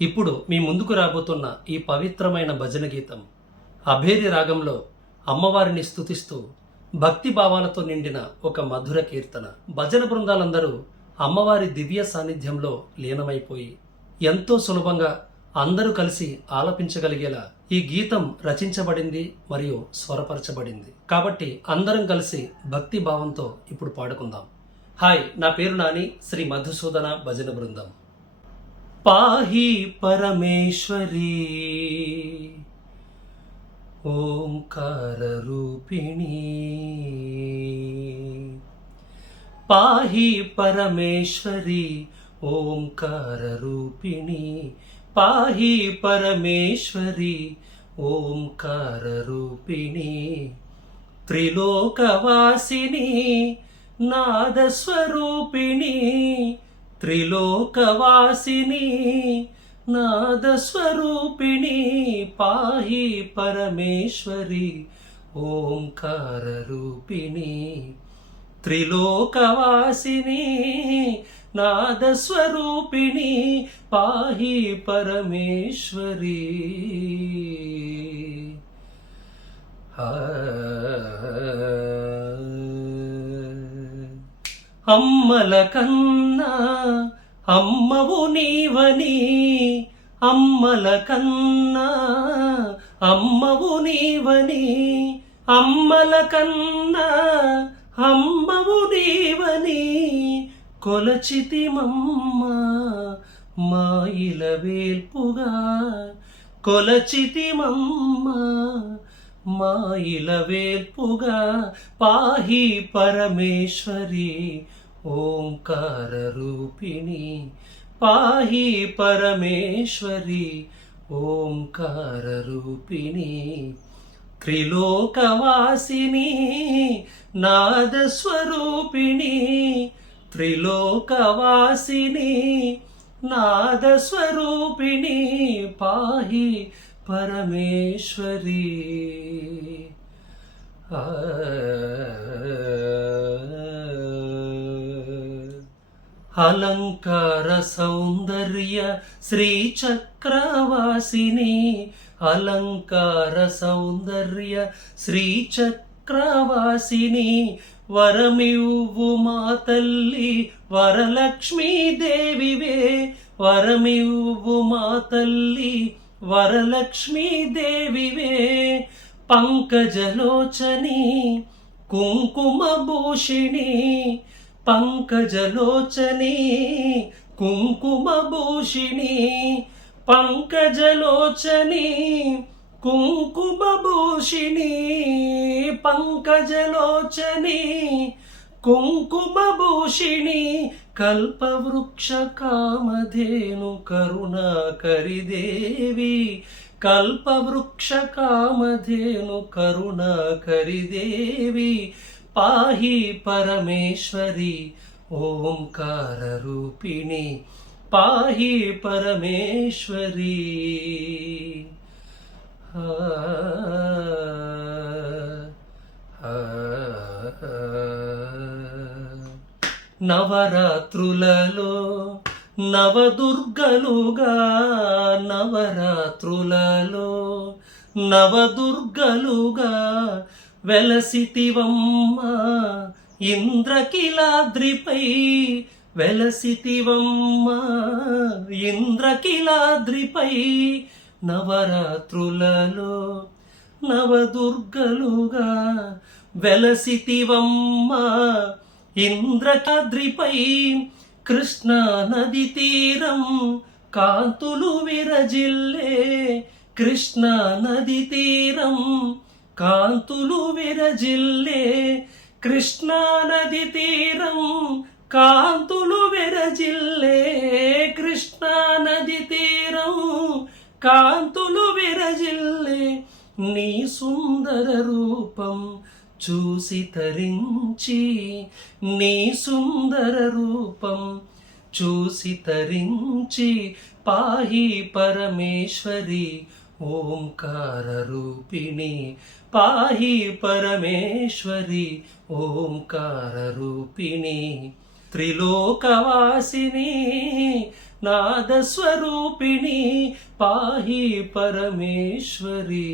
ఇప్పుడు మీ ముందుకు రాబోతున్న ఈ పవిత్రమైన భజన గీతం అభేరి రాగంలో అమ్మవారిని స్తుతిస్తూ భక్తి భావాలతో నిండిన ఒక మధుర కీర్తన. భజన బృందాలందరూ అమ్మవారి దివ్య సాన్నిధ్యంలో లీనమైపోయి ఎంతో సులభంగా అందరూ కలిసి ఆలపించగలిగేలా ఈ గీతం రచించబడింది మరియు స్వరపరచబడింది. కాబట్టి అందరం కలిసి భక్తి భావంతో ఇప్పుడు పాడుకుందాం. హాయ్, నా పేరు నాని, శ్రీ మధుసూదన భజన బృందం. పాహి పరమేశ్వరీ ఓంకార రూపిణీ, పాహి పరమేశ్వరీ ఓంకార రూపిణీ, పాహి పరమేశ్వరీ ఓంకార రూపిణీ, త్రిలోకవాసిని నాదస్వరూపిణి, త్రిలోకవాసిని నాదస్వరూపిణి, పాహి పరమేశ్వరి ఓంకార రూపిణి, త్రిలోకవాసిని నాదస్వరూపిణి, పాహి పరమేశ్వరి. అమ్మల కన్నా అమ్మవు నీవని, అమ్మల కన్నా అమ్మవు నీవని, అమ్మల కన్నా అమ్మవు నీవని కొలచితిమమ్మ మాయిల వేల్పుగా, కొలచితిమమ్మ మాయిల వేల్పుగా, పాహి పరమేశ్వరి ఓంకార రూపిణి, పాహి పరమేశ్వరి ఓంకార రూపిణి, త్రిలోకవాసిని నాదస్వరూపిణి, త్రిలోకవాసిని నాదస్వరూపిణి, పాహి పరమేశ్వరి. అలంకార సౌందర్య శ్రీచక్రవాసిని, అలంకార సౌందర్య శ్రీచక్రవాసిని, వరమివ్వు మా తల్లి వరలక్ష్మీ దేవివే, వరమివ్వు మా తల్లి వరలక్ష్మీ దేవివే, పంకజలోచని కుంకుమ భూషిణి, పంకజలోచని కుంకుమ భూషిణి, పంకజలోచని కుంకుమ భూషిణి, పంకజలోచని కుంకుమ భూషిణి, కల్పవృక్ష కామధేను కరుణాకరి దేవి, కల్పవృక్ష కామధేను కరుణాకరి దేవి, పాహి పరమేశ్వరి ఓంకార రూపిణి, పాహి పరమేశ్వరి. నవరాత్రులలో నవదుర్గలుగా, నవరాత్రులలో నవదుర్గలుగా వెలసితివమ్మ ఇంద్రకిలాద్రిపై, వెలసితివమ్మ ఇంద్రకిలాద్రిపై, నవరాత్రులలో నవదుర్గలుగా వెలసితివమ్మ ఇంద్రకాద్రిపై, కృష్ణా నది తీరం కాంతులు విరజిల్లే, కృష్ణా నది తీరం కాంతులు విరజిల్లే, కృష్ణా నది తీరం కాంతులు విరజిల్లే, కృష్ణా నది తీరం కాంతులు విరజిల్లే, నీ సుందర రూపం చూసి తరించి, నీ సుందర రూపం చూసి తరించి, పాహి పరమేశ్వరి ఓంకార రూపిణి, పాహి పరమేశ్వరి ఓంకార రూపిణి, త్రిలోకవాసిని నాదస్వరూపిణి పాహి పరమేశ్వరి.